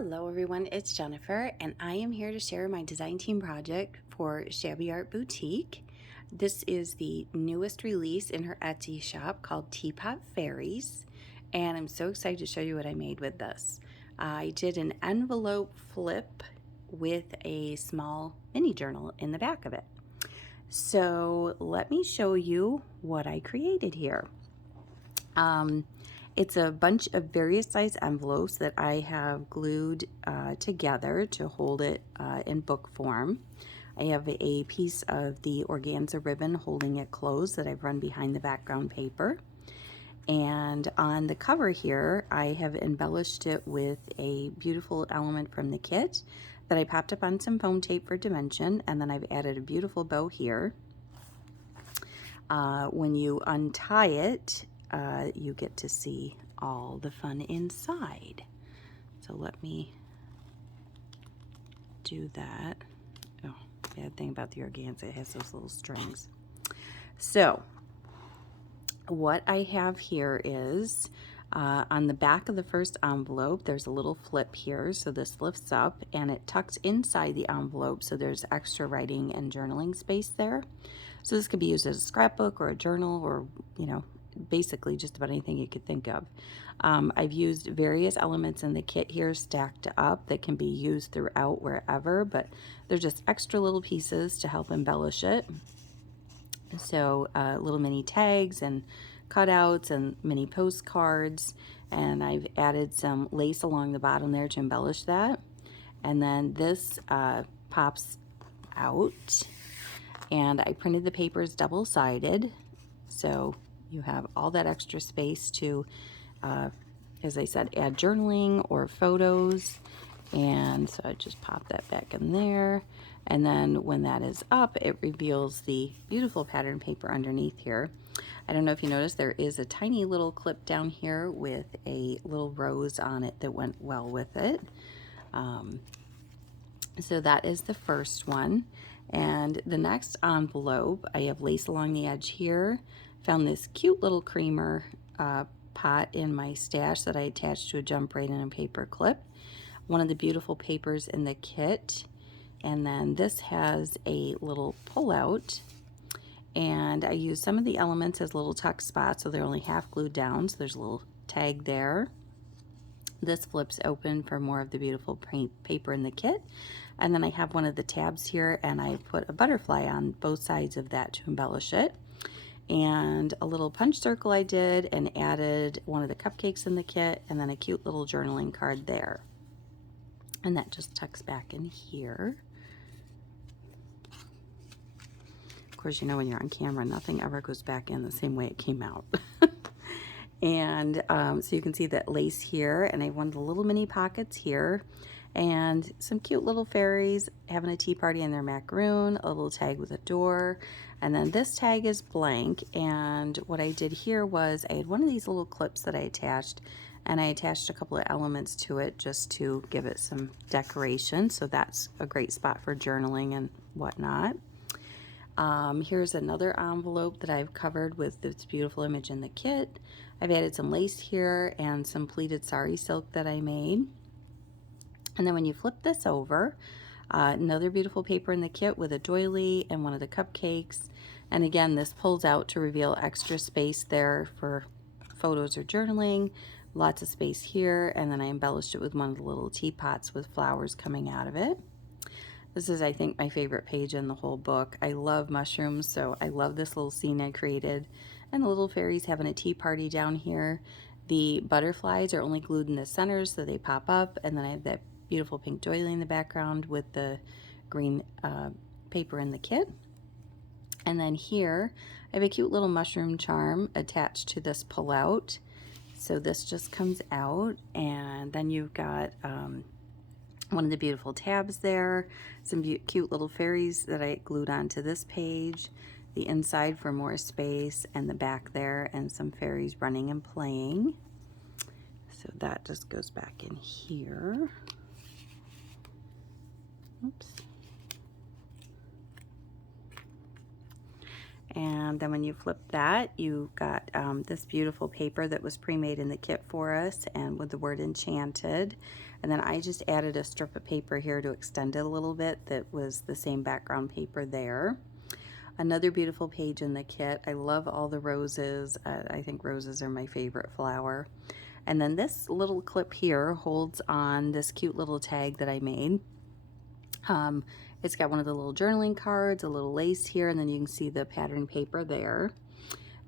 Hello everyone, it's Jennifer and I am here to share my design team project for Shabby Art Boutique. This is the newest release in her Etsy shop called Teapot Fairies, and I'm so excited to show you what I made with this. I did an envelope flip with a small mini journal in the back of it. So let me show you what I created here. It's a bunch of various size envelopes that I have glued together to hold it in book form. I have a piece of the organza ribbon holding it closed that I've run behind the background paper. And on the cover here, I have embellished it with a beautiful element from the kit that I popped up on some foam tape for dimension, and then I've added a beautiful bow here. When you untie it, you get to see all the fun inside. So let me do that. Oh, bad thing about the organza, it has those little strings. So what I have here is on the back of the first envelope, there's a little flip here. So this lifts up and it tucks inside the envelope. So there's extra writing and journaling space there. So this could be used as a scrapbook or a journal or, basically just about anything you could think of. I've used various elements in the kit here stacked up that can be used throughout wherever, but they're just extra little pieces to help embellish it. So little mini tags and cutouts and mini postcards, and I've added some lace along the bottom there to embellish that. And then this pops out, and I printed the papers double-sided, so you have all that extra space to, as I said, add journaling or photos. And so I just pop that back in there. And then when that is up, it reveals the beautiful pattern paper underneath here. I don't know if you noticed, there is a tiny little clip down here with a little rose on it that went well with it. So that is the first one. And the next envelope, I have lace along the edge here. Found this cute little creamer pot in my stash that I attached to a jump braid and a paper clip. One of the beautiful papers in the kit. And then this has a little pull-out. And I use some of the elements as little tuck spots, so they're only half glued down, so there's a little tag there. This flips open for more of the beautiful paper in the kit. And then I have one of the tabs here, and I put a butterfly on both sides of that to embellish it. And a little punch circle I did and added one of the cupcakes in the kit, and then a cute little journaling card there. And that just tucks back in here. Of course, when you're on camera, nothing ever goes back in the same way it came out. And so you can see that lace here, and I have one of the little mini pockets here, and some cute little fairies having a tea party in their macaroon, a little tag with a door, and then this tag is blank. And what I did here was I had one of these little clips that I attached, and I attached a couple of elements to it just to give it some decoration, so that's a great spot for journaling and whatnot. Here's another envelope that I've covered with this beautiful image in the kit. I've added some lace here and some pleated sari silk that I made. And then when you flip this over, another beautiful paper in the kit with a doily and one of the cupcakes. And again, this pulls out to reveal extra space there for photos or journaling. Lots of space here, and then I embellished it with one of the little teapots with flowers coming out of it. This is, I think, my favorite page in the whole book. I love mushrooms, so I love this little scene I created. And the little fairies having a tea party down here. The butterflies are only glued in the center, so they pop up. And then I have that beautiful pink doily in the background with the green paper in the kit. And then here, I have a cute little mushroom charm attached to this pull-out. So this just comes out, and then you've got one of the beautiful tabs there, some cute little fairies that I glued onto this page, the inside for more space, and the back there, and some fairies running and playing. So that just goes back in here. Oops. And then when you flip that, you got this beautiful paper that was pre-made in the kit for us and with the word enchanted. And then I just added a strip of paper here to extend it a little bit that was the same background paper there. Another beautiful page in the kit. I love all the roses. I think roses are my favorite flower. And then this little clip here holds on this cute little tag that I made. It's got one of the little journaling cards, a little lace here, and then you can see the pattern paper there.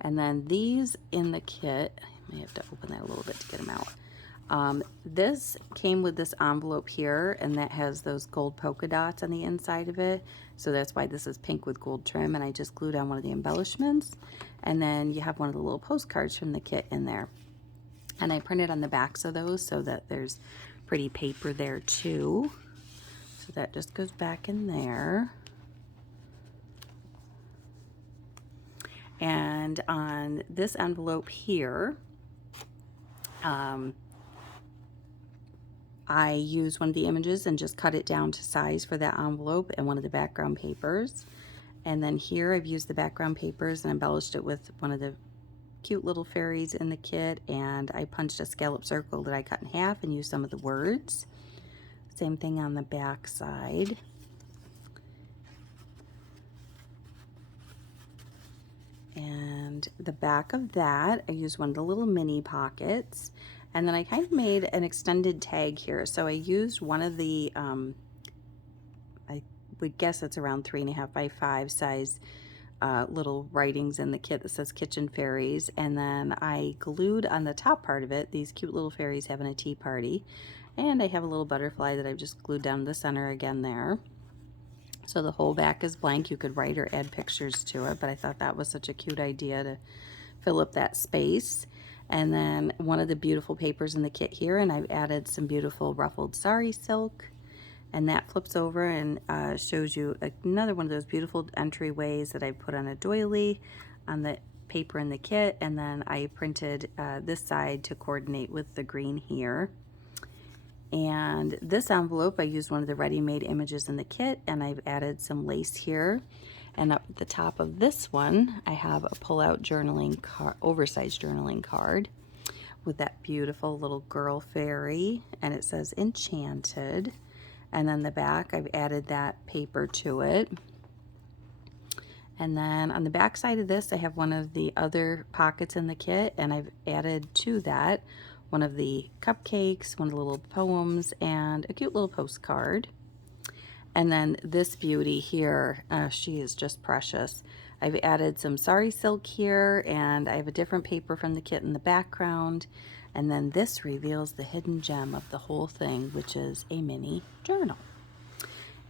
And then these in the kit, I may have to open that a little bit to get them out. This came with this envelope here, and that has those gold polka dots on the inside of it. So that's why this is pink with gold trim, and I just glued on one of the embellishments. And then you have one of the little postcards from the kit in there. And I printed on the backs of those so that there's pretty paper there too. So that just goes back in there. And on this envelope here, I used one of the images and just cut it down to size for that envelope and one of the background papers. And then here I've used the background papers and embellished it with one of the cute little fairies in the kit, and I punched a scallop circle that I cut in half and used some of the words. Same thing on the back side. And the back of that, I used one of the little mini pockets, and then I kind of made an extended tag here. So I used one of the, I would guess it's around 3.5 by 5 size little writings in the kit that says Kitchen Fairies, and then I glued on the top part of it these cute little fairies having a tea party, and I have a little butterfly that I've just glued down the center again there. So the whole back is blank. You could write or add pictures to it, but I thought that was such a cute idea to fill up that space. And then one of the beautiful papers in the kit here, and I've added some beautiful ruffled sari silk, and that flips over and shows you another one of those beautiful entryways that I put on a doily on the paper in the kit, and then I printed this side to coordinate with the green here. And this envelope, I used one of the ready-made images in the kit, and I've added some lace here. And up at the top of this one, I have a pull-out journaling card, oversized journaling card with that beautiful little girl fairy, and it says Enchanted. And then the back, I've added that paper to it. And then on the back side of this, I have one of the other pockets in the kit, and I've added to that one of the cupcakes, one of the little poems, and a cute little postcard. And then this beauty here, she is just precious. I've added some sari silk here, and I have a different paper from the kit in the background. And then this reveals the hidden gem of the whole thing, which is a mini journal.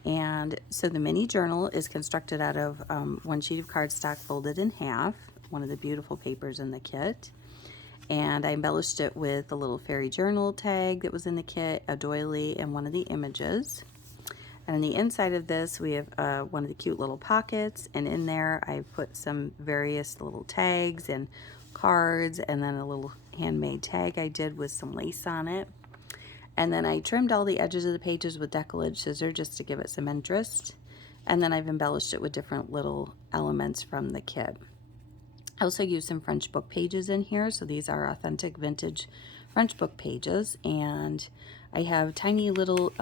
And so the mini journal is constructed out of one sheet of cardstock folded in half, one of the beautiful papers in the kit. And I embellished it with a little fairy journal tag that was in the kit, a doily, and one of the images. And on the inside of this, we have one of the cute little pockets, and in there I put some various little tags and cards, and then a little handmade tag I did with some lace on it. And then I trimmed all the edges of the pages with decollage scissors just to give it some interest. And then I've embellished it with different little elements from the kit. I also used some French book pages in here, so these are authentic vintage French book pages, and I have tiny little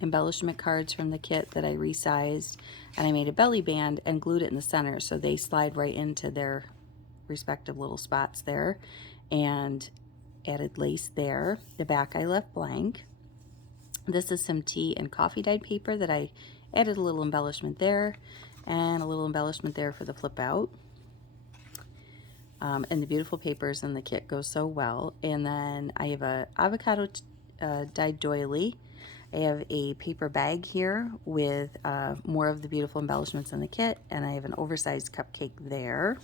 embellishment cards from the kit that I resized, and I made a belly band and glued it in the center so they slide right into their respective little spots there, and added lace there. The back I left blank. This is some tea and coffee dyed paper that I added a little embellishment there, and a little embellishment there for the flip out. And the beautiful papers in the kit go so well. And then I have a avocado dyed doily. I have a paper bag here with more of the beautiful embellishments in the kit, and I have an oversized cupcake there.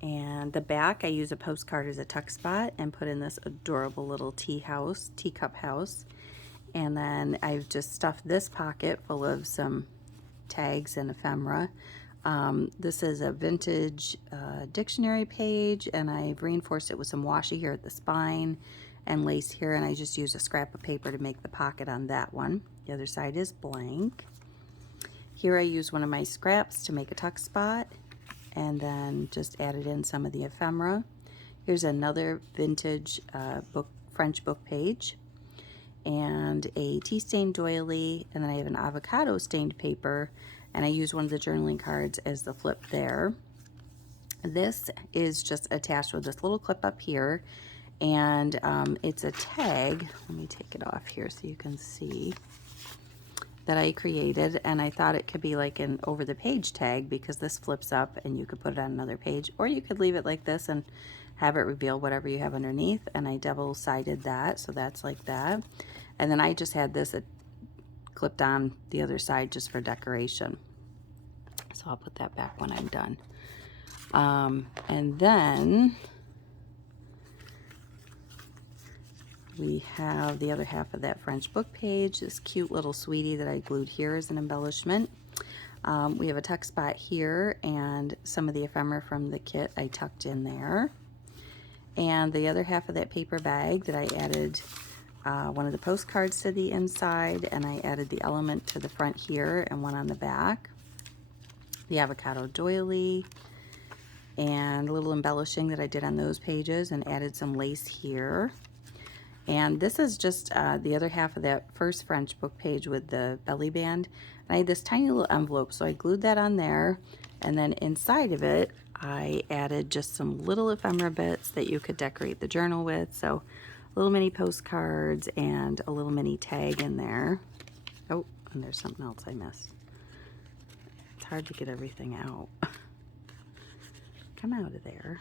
And the back, I use a postcard as a tuck spot and put in this adorable little teacup house. And then I've just stuffed this pocket full of some tags and ephemera. This is a vintage dictionary page, and I've reinforced it with some washi here at the spine and lace here, and I just used a scrap of paper to make the pocket on that one. The other side is blank. Here I used one of my scraps to make a tuck spot, and then just added in some of the ephemera. Here's another vintage French book page, and a tea stained doily, and then I have an avocado stained paper, and I used one of the journaling cards as the flip there. This is just attached with this little clip up here, and it's a tag. Let me take it off here so you can see that I created, and I thought it could be like an over the page tag because this flips up and you could put it on another page, or you could leave it like this and have it reveal whatever you have underneath. And I double-sided that, so that's like that. And then I just had this clipped on the other side just for decoration. So I'll put that back when I'm done. And then we have the other half of that French book page, this cute little sweetie that I glued here as an embellishment. We have a tuck spot here, and some of the ephemera from the kit I tucked in there. And the other half of that paper bag that I added one of the postcards to the inside, and I added the element to the front here and one on the back. The avocado doily, and a little embellishing that I did on those pages, and added some lace here. And this is just the other half of that first French book page with the belly band. And I had this tiny little envelope, so I glued that on there, and then inside of it I added just some little ephemera bits that you could decorate the journal with. So little mini postcards and a little mini tag in there. Oh, and there's something else I missed. It's hard to get everything out. Come out of there.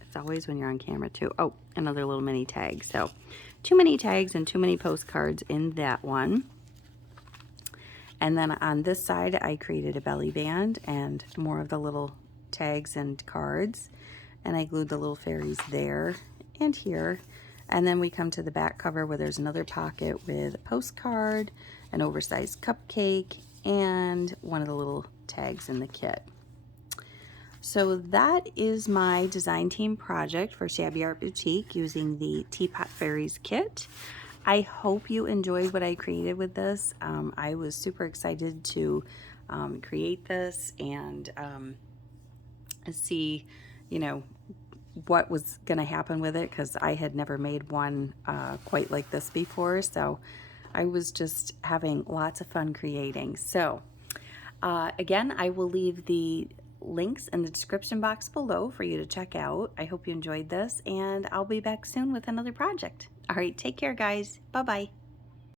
It's always when you're on camera too. Oh, another little mini tag. So 2 mini tags and 2 mini postcards in that one. And then on this side I created a belly band and more of the little tags and cards, and I glued the little fairies there and here. And then we come to the back cover where there's another pocket with a postcard, an oversized cupcake, and one of the little tags in the kit. So that is my design team project for Shabby Art Boutique using the Teapot Fairies kit. I hope you enjoyed what I created with this. I was super excited to create this and see, you know, what was going to happen with it, because I had never made one quite like this before. So I was just having lots of fun creating. So again, I will leave the links in the description box below for you to check out. I hope you enjoyed this, and I'll be back soon with another project. All right, take care, guys. Bye-bye.